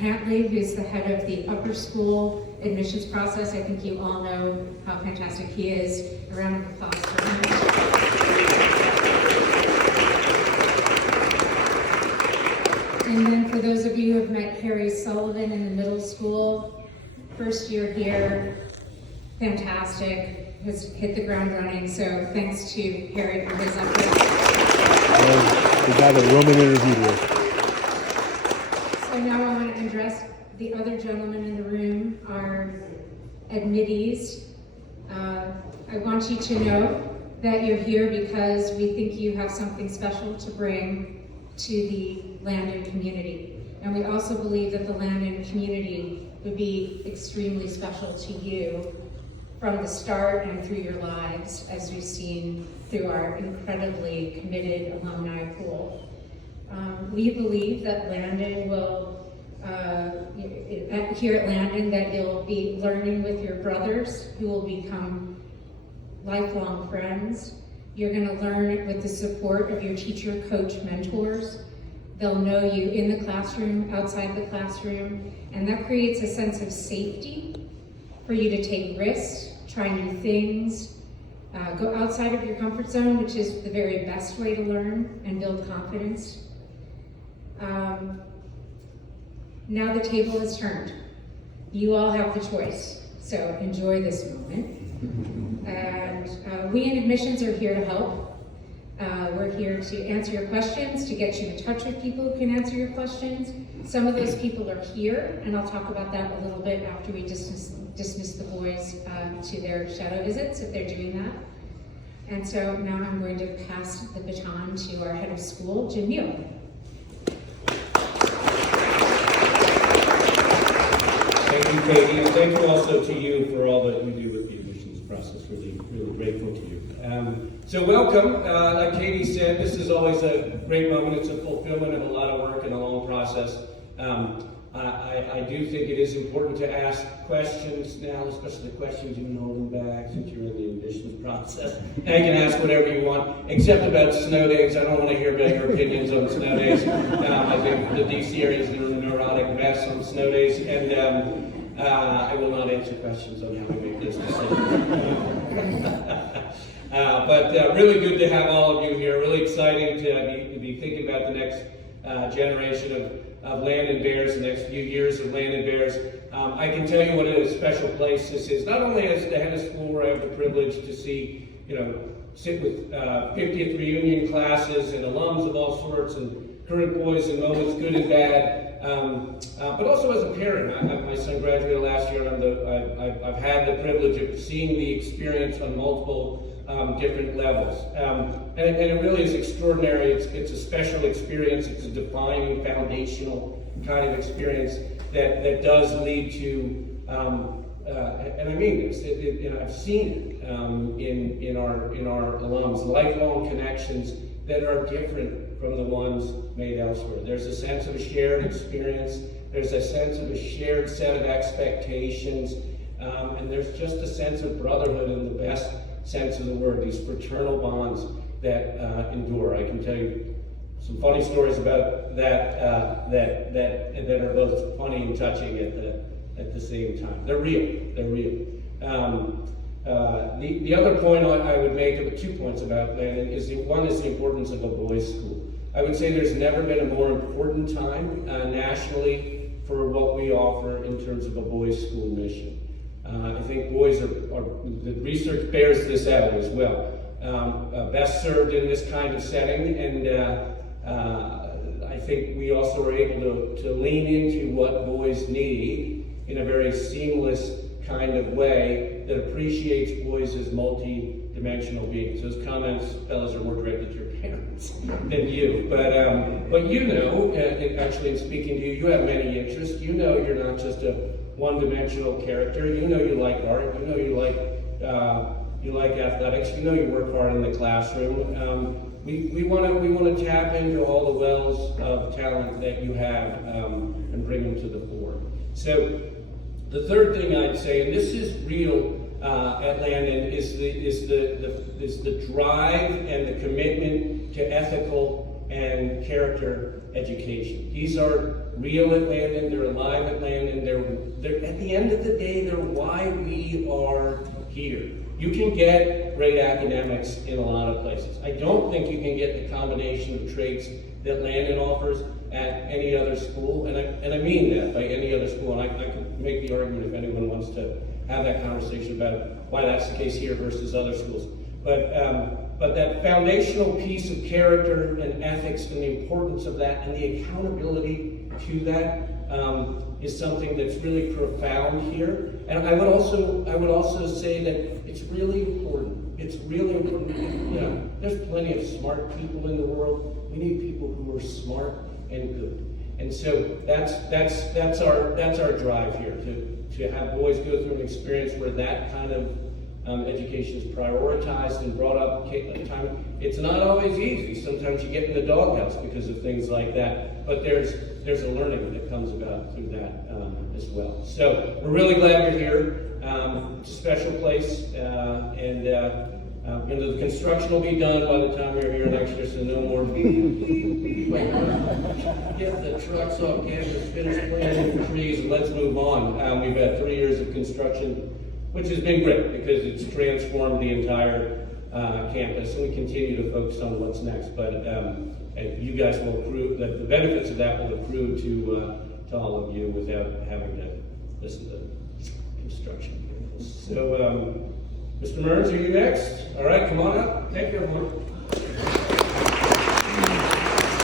Hantley, who's the head of the upper school admissions process. I think you all know how fantastic he is. A round of applause for him. And then for those of you who have met Harry Sullivan in the middle school, first year here, fantastic, has hit the ground running. So thanks to Harry for his efforts. The guy that Roman interviewed with. So now I want to address the other gentlemen in the room, our admittees. I want you to know that you're here because we think you have something special to bring to the Landon community. And we also believe that the Landon community would be extremely special to you from the start and through your lives, as we've seen through our incredibly committed alumni pool. We believe that Landon will, here at Landon, that you'll be learning with your brothers who will become lifelong friends. You're going to learn with the support of your teacher, coach, mentors. They'll know you in the classroom, outside the classroom, and that creates a sense of safety for you to take risks, try new things, go outside of your comfort zone, which is the very best way to learn and build confidence. Now the table is turned. You all have the choice, so enjoy this moment. And we in admissions are here to help. We're here to answer your questions, to get you in touch with people who can answer your questions. Some of those people are here, and I'll talk about that a little bit after we dismiss the boys to their shadow visits, if they're doing that. And so now I'm going to pass the baton to our head of school, Jim Neal. Thank you, Katie, and thank you also to you for all that you do with the admissions process. Really, really grateful to you. So welcome. Like Katie said, this is always a great moment. It's a fulfillment of a lot of work and a long process. I do think it is important to ask questions now, especially the questions you've been holding back since you're in the admissions process. And you can ask whatever you want, except about snow days. I don't want to hear about your opinions on snow days. I think the DC area is a neurotic mess on snow days, and I will not answer questions on how we make this decision. But really good to have all of you here. Really exciting to be thinking about the next generation of Landon Bears, the next few years of Landon Bears. I can tell you what a special place this is. Not only as the head of school, where I have the privilege to see, sit with 50th reunion classes and alums of all sorts, and current boys and moments, good and bad. But also as a parent. My son graduated last year, and I've had the privilege of seeing the experience on multiple different levels. And it really is extraordinary. It's a special experience. It's a defining, foundational kind of experience that does lead to, and I mean this, I've seen it in our alums, lifelong connections that are different from the ones made elsewhere. There's a sense of a shared experience. There's a sense of a shared set of expectations. And there's just a sense of brotherhood in the best sense of the word, these fraternal bonds that endure. I can tell you some funny stories about that that are both funny and touching at the same time. They're real. They're real. The other point I would make, 2 points about Landon, is one is the importance of a boys' school. I would say there's never been a more important time nationally for what we offer in terms of a boys' school mission. I think boys are, the research bears this out as well, best served in this kind of setting, and I think we also are able to lean into what boys need in a very seamless kind of way that appreciates boys as multi-dimensional beings. Those comments, fellas, are more directed to your parents than you. But actually in speaking to you, you have many interests. You know you're not just a one-dimensional character. You know you like art. You know you like athletics. You know you work hard in the classroom. We want to tap into all the wells of talent that you have and bring them to the fore. So the third thing I'd say, and this is real at Landon, is the drive and the commitment to ethical and character education. These are real at Landon, they're alive at Landon, they're at the end of the day, they're why we are here. You can get great academics in a lot of places. I don't think you can get the combination of traits that Landon offers at any other school, and I mean that by any other school, and I could make the argument if anyone wants to have that conversation about why that's the case here versus other schools. But that foundational piece of character and ethics and the importance of that and the accountability to that is something that's really profound here. And I would also say that it's really important. It's really important. You know, there's plenty of smart people in the world. We need people who are smart and good. And so that's our drive here, to have boys go through an experience where that kind of education is prioritized and brought up. It's not always easy. Sometimes you get in the doghouse because of things like that. But there's a learning that comes about through that as well. So we're really glad you're here. It's a special place, and the construction will be done by the time we're here next year. So no more. Get the trucks off campus, finish planting the trees, and let's move on. We've had 3 years of construction, which has been great because it's transformed the entire campus, and we continue to focus on what's next. But and you guys will accrue, the benefits of that will accrue to all of you without having to listen to construction. So, Mr. Mearns, are you next? All right, come on up. Thank you, everyone.